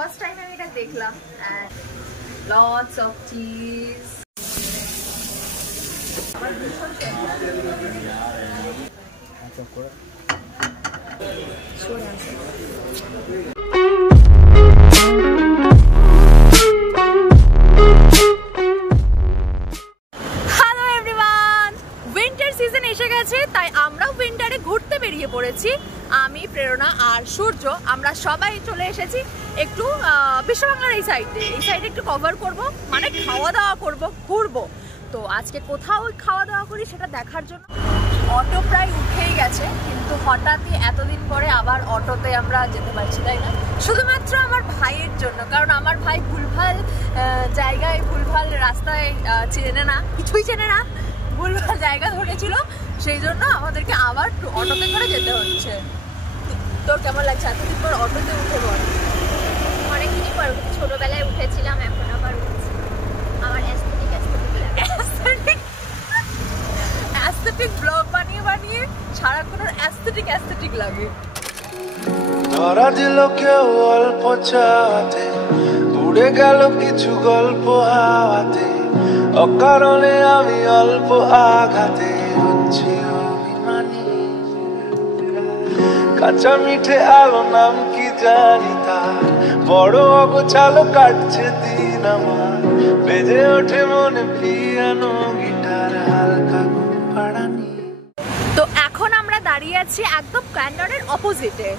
First time আমি এটা দেখলাম। এন্ড লটস অফ চিজ। আমার ভীষণ তাই আমরা উইন্টারে ঘুরতে বেরিয়ে পড়েছি। আমি, প্রেরণা আর সূর্য আমরা সবাই চলে এসেছি একটু বিশ্ববাংলার এই সাইডে একটু কভার করব, মানে খাওয়া দাওয়া করব, ঘুরবো। তো আজকে কোথাও খাওয়া দাওয়া করি সেটা দেখার জন্য অটো প্রায় উঠেই গেছে, কিন্তু হঠাৎই এতদিন পরে আবার অটোতে আমরা যেতে পারছি, তাই না? শুধুমাত্র আমার ভাইয়ের জন্য, কারণ আমার ভাই ভুলভাল জায়গায় ভুলভাল রাস্তায় চেনে না, কিছুই চেনে না, ভুলভাল জায়গা ধরেছিল, সেই জন্য আমাদেরকে আবার অটোতে করে যেতে হচ্ছে। তোর কেমন লাগছে এতদিন পর অটোতে উঠে? বল। অনেকদিনই পর, ছোটবেলায় উঠেছিলাম, এখন আবার উঠছি। আমার অ্যাস্থেটিক ব্লগ বানিয়ে সারাক্ষণ অ্যাস্থেটিক লাগে। ধরা দিল কেউ অল্প চাওয়াতে, উড়ে গেল কিছু গল্প হাওয়াতে, অকারণে আমি অল্প আঘাতে হচ্ছি অভিমানী। কাঁচা মিঠে আলো নাম কি জানি তার, বড় অগোছালো কাটছে দিন আমার, বেজে ওঠে মনে পিয়ানো গিটার হালকা ঘুম পাড়ানি। তো এখন আমরা দাঁড়িয়ে আছি একদম ক্যান্ডরের অপোজিটে,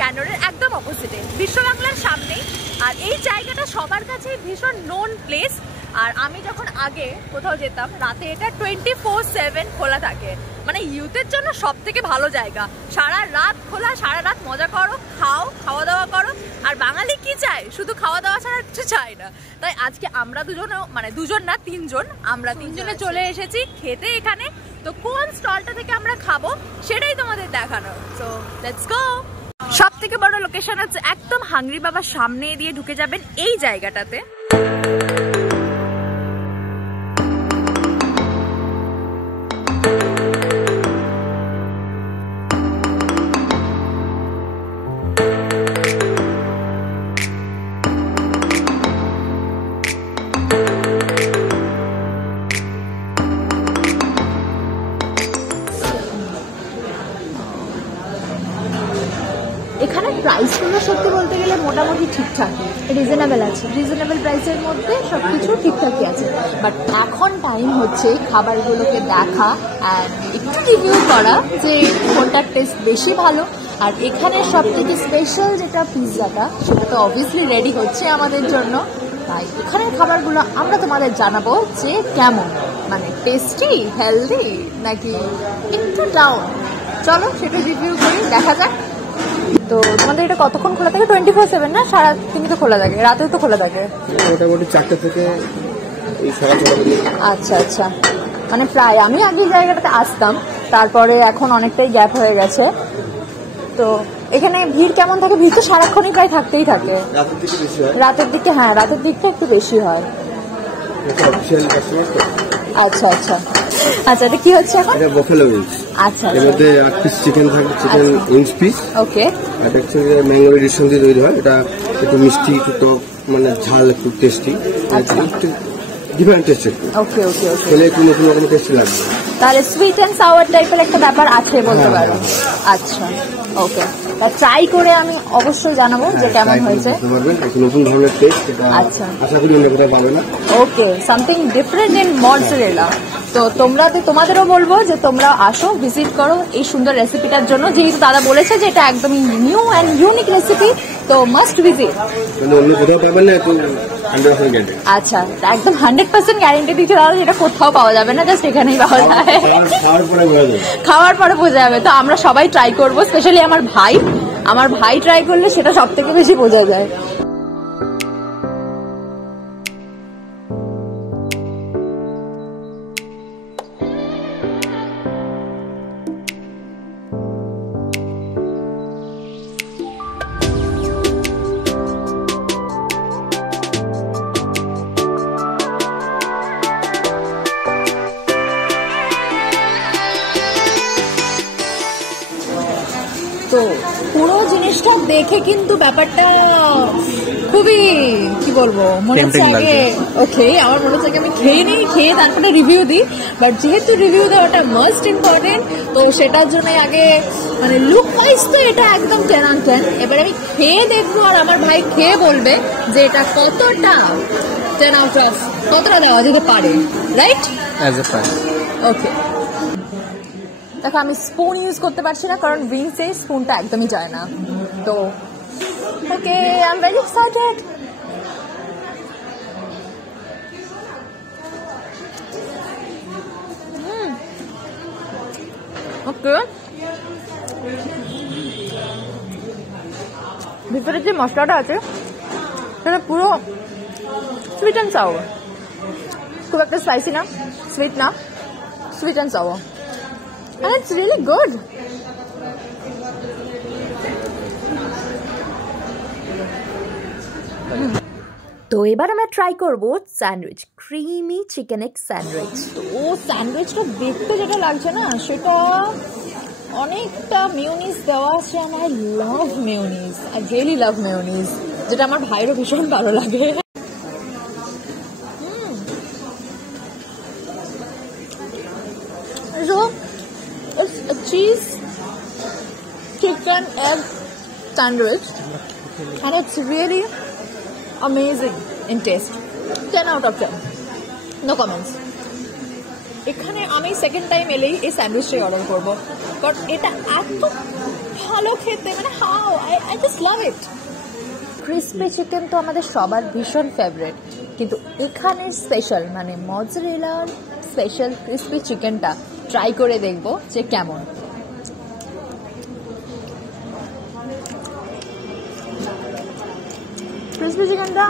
ক্যান্ডরের একদম অপোজিটে, বিশ্ববাংলার সামনেই। আর এই জায়গাটা সবার কাছে ভীষণ নোন প্লেস। আর আমি যখন আগে কোথাও যেতাম রাতে, এটা 24/7 খোলা থাকে, মানে ইউথের জন্য সব থেকে ভালো জায়গা। সারা রাত খোলা, সারা রাত মজা করো, খাওয়া দাওয়া করো। আর বাঙালি কি চায়? শুধু খাওয়া দাওয়া ছাড়া কিছু চায় না। তাই আজকে আমরা আমরা তিনজনে চলে এসেছি খেতে এখানে। তো কোন স্টলটা থেকে আমরা খাবো সেটাই তোমাদের দেখানো। So let's go. সব থেকে বড় লোকেশন হচ্ছে একদম হাংরি বাবার সামনে দিয়ে ঢুকে যাবেন এই জায়গাটাতে। এখানে প্রাইসগুলো সত্যি বলতে গেলে মোটামুটি ঠিকঠাক, রিজনেবল আছে, রিজনেবল প্রাইসের মধ্যে সব কিছু ঠিকঠাকই আছে। বাট এখন টাইম হচ্ছে খাবারগুলোকে দেখা অ্যান্ড একটু রিভিউ করা যে কোনটার টেস্ট বেশি ভালো। আর এখানে সব থেকে স্পেশাল যেটা পিৎজাটা, সেটা তো অবভিয়াসলি রেডি হচ্ছে আমাদের জন্য। তাই এখানের খাবারগুলো আমরা তোমাদের জানাবো যে কেমন, মানে টেস্টি, হেলদি নাকি একটু ডাউন। চলো সেটা রিভিউ করি, দেখা যাক। তো তোমাদের এটা কতক্ষণ খোলা থাকে? 24/7 না? সারাদিনই তো খোলা থাকে? রাতেও তো খোলা থাকে? মোটামুটি 4টা থেকে এই 6:30। আচ্ছা, মানে প্রায় আমি আগে জায়গাটাতে আসতাম, তারপরে এখন অনেকটাই গ্যাপ হয়ে গেছে। তো এখানে ভিড় কেমন থাকে? ভিড় তো সারাক্ষণই প্রায় থাকতেই থাকে। রাতের দিকে বেশি হয়। রাতের দিকে, হ্যাঁ রাতের দিকটা একটু বেশি হয়। আচ্ছা, এটা কি হচ্ছে এখন? এটা বাফেলো উইংস। আচ্ছা, এর মধ্যে 8 পিস চিকেন থাকবে, চিকেন উইংস পিস। ওকে। এটা হচ্ছে ম্যাঙ্গো এডিশন দিয়ে তৈরি হয়। এটা একটু মিষ্টি, একটু টক, মানে ঝাল, একটু টেস্টি, একটু ডিফারেন্ট টেস্ট। ওকে। খেলে একটু নতুন রকম টেস্ট লাগবে। তাহলে সুইট এন্ড সাওয়ার টাইপের একটা ব্যাপার আছে বলতে পারো। আচ্ছা, ওকে। ট্রাই করে আমি অবশ্যই জানাবো যে কেমন হয়েছে। নতুন ধরনের টেস্ট, আচ্ছা, আশা করি অন্য কোথাও পাবে না। ওকে, সামথিং ডিফারেন্ট ইন মজরেলা। তো তোমাদেরও বলবো যে তোমরা আসো, ভিজিট করো এই সুন্দর রেসিপিটার জন্য, যেহেতু দাদা বলেছে যে এটা একদমই নিউ অ্যান্ড ইউনিক রেসিপি, তো মাস্ট ভিজিট। অন্য কোথাও পাবেন না, একটু 100% গ্যারান্টি। আচ্ছা, একদম 100% গ্যারান্টি দিচ্ছে দাদা, যেটা কোথাও পাওয়া যাবে না, জাস্ট এখানেই পাওয়া যায়। খাওয়ার পরে বোঝা যাবে। তো আমরা সবাই ট্রাই করবো, স্পেশালি আমার ভাই ট্রাই করলে সেটা সব থেকে বেশি বোঝা যায়। তো পুরো জিনিসটা জিনিসটা দেখে কিন্তু ব্যাপারটা খুবই কি বলবো মনে হচ্ছে আগে ওকে আমার মনে হচ্ছে আমি খেয়ে নিই, খেয়ে তারপরে রিভিউ দিই, বাট যেহেতু রিভিউ দেওয়াটা মোস্ট ইম্পর্টেন্ট তো সেটার জন্য আগে মানে লুক ওয়াইজ তো এটা একদম 10 on 10। এবার আমি খেয়ে দেখবো আর আমার ভাই খেয়ে বলবে যে এটা কতটা 10 out of কতটা দেওয়া যেতে পারে, right? As a price okay দেখো আমি স্পুন ইউজ করতে পারছি না কারণ উইংসে স্পুনটা একদমই যায় না, তো okay I am very excited. Okay ভিতরে যে মশলাটা আছে সেটা পুরো সুইট অ্যান্ড সাওয়ার, খুব একটা স্পাইসি না, সুইট না, sweet and sour, and it's really good. তো এবার আমরা ট্রাই করব sandwich, creamy chicken egg sandwich. ও স্যান্ডউইচটা দেখতে যেটা লাগছে না সেটা অনেকটা মেয়োনিজ দেওয়া আছে, আমার love mayonnaise, I really love mayonnaise, যেটা আমার ভাইয়েরও ভীষণ ভালো লাগে। So it's a cheese chicken egg sandwich and it's really amazing in taste. 10 out of 10. No comments. এখানে আমি সেকেন্ড টাইম এলেই এই স্যান্ডউইচটাই অর্ডার করবো, বাট এটা এত ভালো খেতে, মানে how I just love it. Crispy chicken তো আমাদের সবার ভীষণ ফেভারিট, কিন্তু এখানে স্পেশাল মানে মজরেলার স্পেশাল ক্রিসপি চিকেনটা ট্রাই করে দেখবো যে কেমন। ক্রিসপি চিকেনটা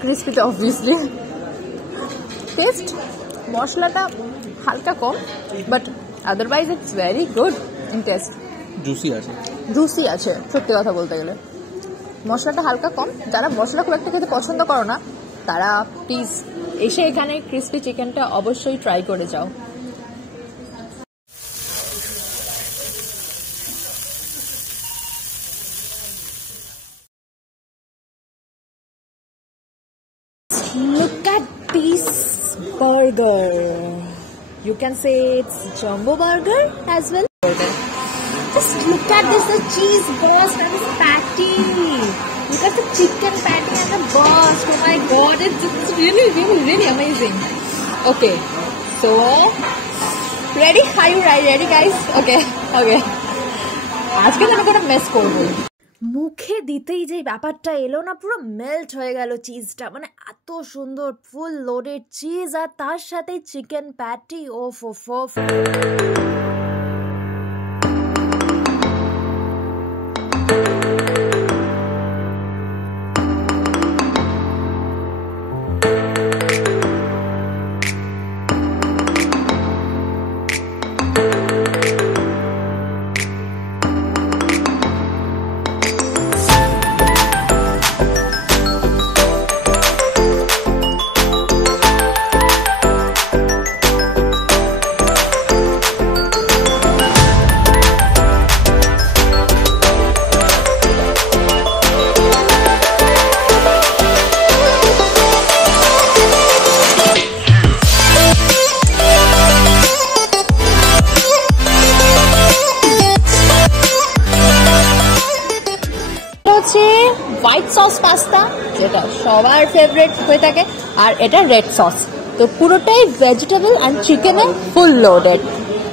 ক্রিসপি তো অবভিয়াসলি, টেস্ট মশলাটা হালকা কম, but otherwise it's very good in taste. Juicy আছে সত্যি কথা বলতে গেলে, মশলাটা হালকা কম। যারা মশলা খুব একটা খেতে পছন্দ করো না তারা প্লিজ এসে এখানে ক্রিসপি চিকেনটা অবশ্যই ট্রাই করে যাও। Look at this burger. You can say it's jumbo burger as well. Just look at this, the cheese burst and this patty. Look at the chicken patty and the burst. Oh my god, it's really, really, really amazing. Okay, so ready? Are you ready, guys? Okay. আজকে আমি কোনো mace করব। মুখে দিতেই যে ব্যাপারটা এলো না, পুরো মেল্ট হয়ে গেল চিজটা, মানে এত সুন্দর ফুল লোডেড চিজ আর তার সাথে চিকেন প্যাটি। ওফ ওফ ওফ। হোয়াইট সস পাস্তা, যেটা সবার ফেভারিট হয়ে থাকে, আর এটা রেড সস। তো পুরোটাই ভেজিটেবল অ্যান্ড চিকেনে ফুল লোডেড।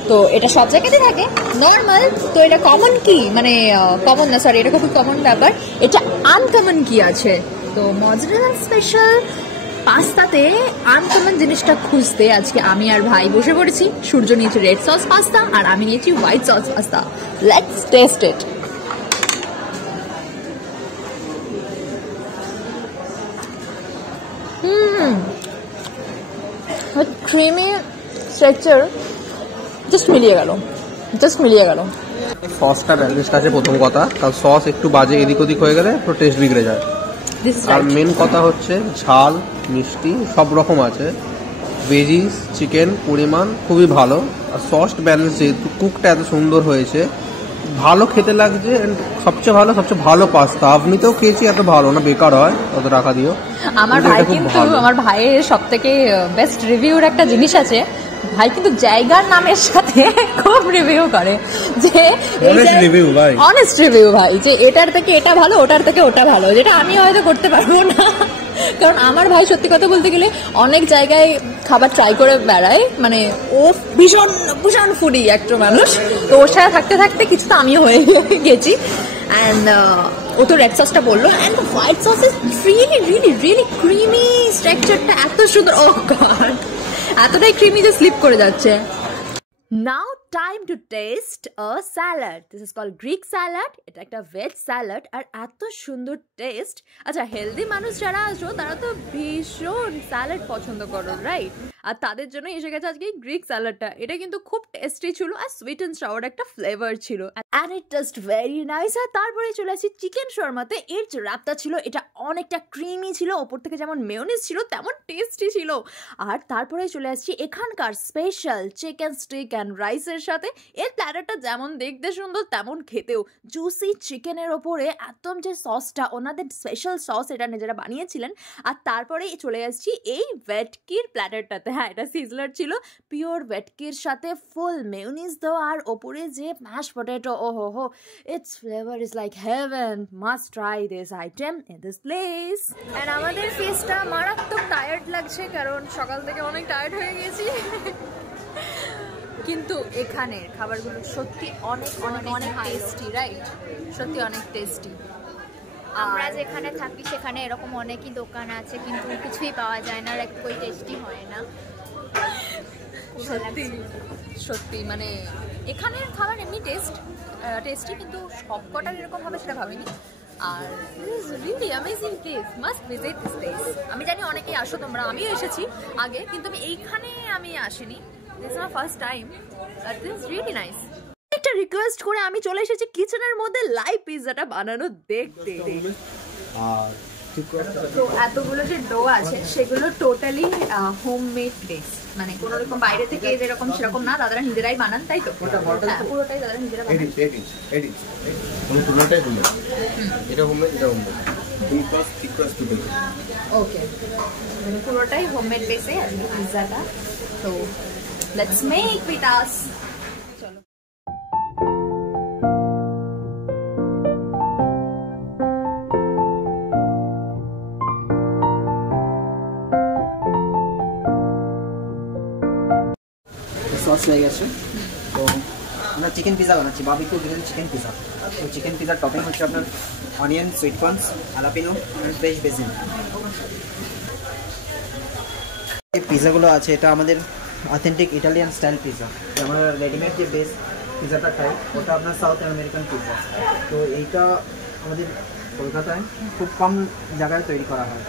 তো এটা সব জায়গাতে থাকে নর্মাল। তো এটা কমন কি, মানে কমন না, সরি, এটা খুবই কমন ব্যাপার। এটা আনকমন কি আছে? তো মজরেলা স্পেশাল পাস্তাতে আনকমন জিনিসটা খুঁজতে আজকে আমি আর ভাই বসে পড়েছি। সূর্য নিয়েছে রেড সস পাস্তা আর আমি নিয়েছি white sauce pasta. Let's test it. Creamy structure just মিলিয়ে গেল। সসটা ব্যালেন্সড আছে প্রথম কথা, কারণ সস একটু বাজে এদিক ওদিক হয়ে গেলে পুরো টেস্ট বিগড়ে যায়। আর মেন কথা হচ্ছে ঝাল মিষ্টি সব রকম আছে, ভেজিস চিকেন পরিমাণ খুবই ভালো, আর সস ব্যালেন্স যেহেতু কুকটা এত সুন্দর হয়েছে ভালো খেতে লাগছে, and সবচেয়ে ভালো পাস্তা। আপনিতেও খেয়েছি, এত ভালো না, বেকার হয় অত টাকা দিও। আমার ভাই কিন্তু আমার ভাইয়ের সব থেকে বেস্ট রিভিউর একটা জিনিস আছে, ভাই কিন্তু জায়গার নামের সাথে খুব রিভিউ করে, যে অনেস্ট রিভিউ ভাই, যে এটার থেকে এটা ভালো, ওটার থেকে ওটা ভালো, যেটা আমি হয়তো করতে পারবো না। কারণ আমার ভাই সত্যি কথা বলতে গেলে অনেক জায়গায় খাবার ট্রাই করে বেড়ায়, মানে ও ভীষণ ভীষণ ফুডি একটা মানুষ, তো ওর সাথে থাকতে থাকতে কিছু তো আমিও হয়ে গেছি। অ্যান্ড ও তো রেড সসটা বললো, and white sauce is really really really creamy, স্ট্রাকচারটা এত সুন্দর, ও গড এতটাই ক্রিমি যে স্লিপ করে যাচ্ছে। Now time to taste a salad. This is called Greek salad. এটা একটা ভেজ স্যালাড, আর এত সুন্দর টেস্ট। আচ্ছা, হেলদি মানুষ যারা আছো তারা তো ভীষণ স্যালাড পছন্দ করো, রাইট? আর তাদের জন্য এসে গেছে আজকে গ্রিক স্যালাডটা। এটা কিন্তু খুব টেস্টি ছিল, আর সুইট অ্যান্ড সাওয়ার একটা ফ্লেভার ছিল, and it taste very nice. আর তারপরে চলে আসি চিকেন শর্মাতে। এর যে র্যাপটা ছিল এটা অনেকটা ক্রিমি ছিল, ওপর থেকে যেমন মেয়োনিজ ছিল তেমন টেস্টি ছিল। আর তারপরে চলে আসছি এখানকার স্পেশাল চিকেন স্টিক অ্যান্ড রাইসের সাথে। এর প্ল্যাটারটা যেমন দেখতে সুন্দর তেমন খেতেও, জুসি চিকেনের ওপরে একদম যে সসটা, ওনাদের স্পেশাল সস, এটা নিজেরা বানিয়েছিলেন। আর তারপরে চলে আসছি এই ভেটকির প্ল্যাটারটাতে। হ্যাঁ, এটা সিজলার ছিল, পিওর ভেটকির সাথে ফুল মেয়োনিজ দেওয়া, আর ওপরে যে ম্যাশ পটেটো, ও হো হো, it's flavour is like haven. Must try this item in this place. And আমাদের ফেসটা মারাত্মক টায়ার্ড লাগছে, কারণ সকাল থেকে অনেক টায়ার্ড হয়ে গেছি। কিন্তু এখানের খাবারগুলো সত্যি অনেক অনেক অনেক টেস্টি, রাইট? সত্যি অনেক টেস্টি। আমরা যেখানে থাকি সেখানে এরকম অনেকই দোকান আছে, কিন্তু কিছুই পাওয়া যায় না, আর একটুই টেস্টি হয় না। সত্যি সত্যি মানে এখানের খাবার এমনি টেস্টি, কিন্তু সব কটার এরকম হবে সেটা ভাবিনি। আর is really amazing place, must visit this place. আমি জানি অনেকেই আসো তোমরা, আমিও এসেছি আগে, কিন্তু আমি এইখানে আমি আসিনি, this is my first time, but this is really nice. একটা রিকোয়েস্ট করে আমি চলে এসেছি কিচেনের মধ্যে লাইভ পিৎজাটা বানানো দেখতে। আর তো এতগুলো যে ডো আছে সেগুলো টোটালি হোমমেড বেস, মানে কোনো রকম বাইরে থেকে যেরকম সেরকম না, দাদারা নিজেরাই বানান, তাই তো? হ্যাঁ, পুরোটাই দাদারা নিজেরা বানান। ওকে, মানে পুরোটাই হোমমেড বেসে আজকে পিৎজাটা। তো লেটস মেক উইথ আস। চলো। সস হয়ে গেছে, তো আমরা চিকেন পিজা বানাচ্ছি, বারবিকিউ গ্রিল চিকেন পিজা। তো চিকেন পিজার টপিং হচ্ছে আপনার অনিয়ন, সুইট কর্নস, হালাপিনো আর ফ্রেশ বেসিন। এই পিজাগুলো আছে এটা আমাদের অথেন্টিক ইটালিয়ান স্টাইল পিজা। আমরা রেডিমেড যে বেস পিজাটা খাই ওটা আপনার সাউথ আমেরিকান পিজা। তো এইটা আমাদের কলকাতায় খুব কম জায়গায় তৈরি করা হয়।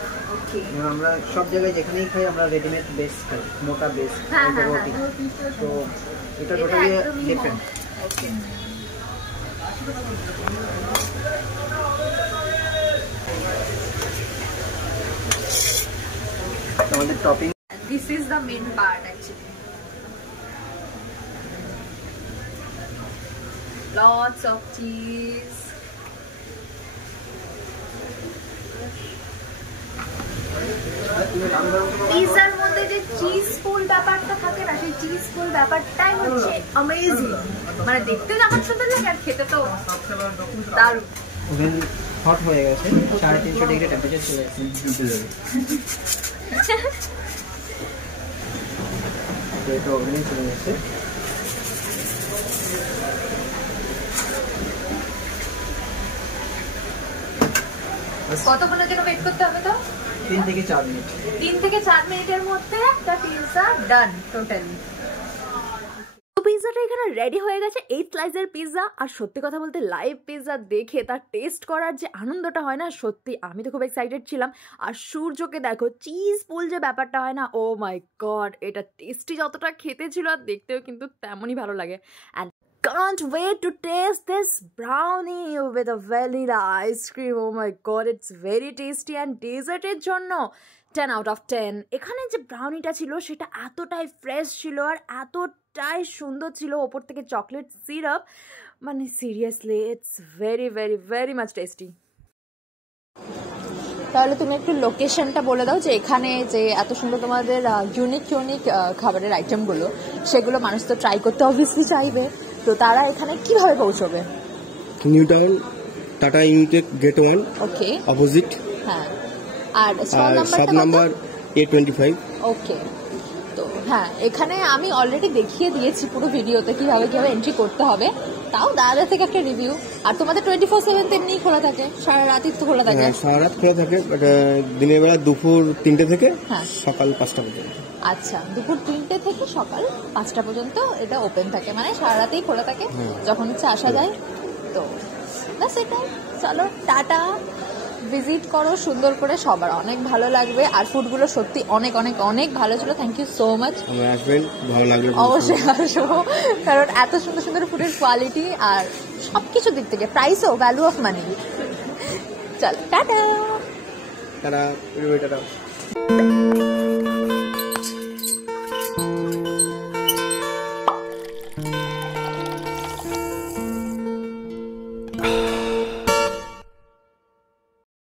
আমরা সব জায়গায় যেখানেই খাই আমরা রেডিমেড বেস খাই, মোটা বেস রুটি। তো এটা টোটালি ডিফারেন্ট। আমাদের topping, This is the main part actually. Lots of cheese. পিৎজার মধ্যে যে চিজ ফুল ব্যাপারটা থাকে না, সেই চিজ ফুল ব্যাপারটাই হচ্ছে অ্যামেজিং। মানে দেখতে যেমন সুন্দর লাগে আর খেতে তো দারুণ। ওভেন হট হয়ে গেছে, 350 ডিগ্রি টেম্পারেচার চলে গেছে। তো এটা ওভেনে চলে গেছে। কতক্ষণের জন্য ওয়েট করতে হবে তো? 3 থেকে 4 মিনিট। 3 থেকে 4 মিনিটের মধ্যে একটা পিৎজা ডান টোটালি। তো পিৎজাটা এখানে রেডি হয়ে গেছে, 8 স্লাইসের পিৎজা। আর সত্যি কথা বলতে লাইভ পিৎজা দেখে তার টেস্ট করার যে আনন্দটা হয় না, সত্যি আমি তো খুব এক্সাইটেড ছিলাম। আর সূর্যকে দেখো, চিজ ফুল যে ব্যাপারটা হয় না, ও মাই গড, এটা টেস্টি যতটা খেতে ছিল আর দেখতেও কিন্তু তেমনই ভালো লাগে। And can't wait to taste this brownie with a vanilla ice cream. Oh my god, it's very tasty. And dessert এর জন্য 10 out of 10. এখানে যে ব্রাউনিটা ছিল সেটা এতটাই ফ্রেশ ছিল আর এতটাই সুন্দর ছিল, ওপর থেকে চকলেট সিরাপ, মানে seriously it's very very very much tasty. তাহলে তুমি একটু লোকেশনটা বলে দাও যে এখানে যে এত সুন্দর তোমাদের ইউনিক ইউনিক খাবারের আইটেমগুলো, সেগুলো মানুষ তো ট্রাই করতে অবভিয়াসলি চাইবে, তো তারা এখানে কিভাবে পৌঁছবে? New Town Tata Unitech gate 1 okay, opposite. হ্যাঁ, আর স্টল সব নাম্বার A25। ওকে, তো হ্যাঁ এখানে আমি অলরেডি দেখিয়ে দিয়েছি পুরো ভিডিওতে কিভাবে কিভাবে এন্ট্রি করতে হবে, তাও দাদা থেকে একটা রিভিউ। আর তোমাদের 24/7 তেমনি খোলা থাকে, সারা রাতই তো খোলা থাকে? সারা রাত খোলা থাকে, দিনের বেলা দুপুর 3টে থেকে হ্যাঁ, সকাল 5টা পর্যন্ত। আচ্ছা, দুপুর 3টে থেকে সকাল 5টা পর্যন্ত এটা ওপেন থাকে, মানে সারা রাতেই খোলা থাকে, যখন ইচ্ছা আসা যায়। তো ব্যাস এটাই, চলো টাটা, ভিজিট করো সুন্দর করে, সবার অনেক ভালো লাগবে। আর ফুডগুলো সত্যি অনেক অনেক অনেক ভালো ছিল, থ্যাংক ইউ সো মাচ। আসবেন, ভালো লাগবে অবশ্যই আসবো, কারণ এত সুন্দর সুন্দর ফুডের কোয়ালিটি আর সবকিছু দিক থেকে প্রাইসও ভ্যালু অফ মানি। চলো টাটা। টাটা।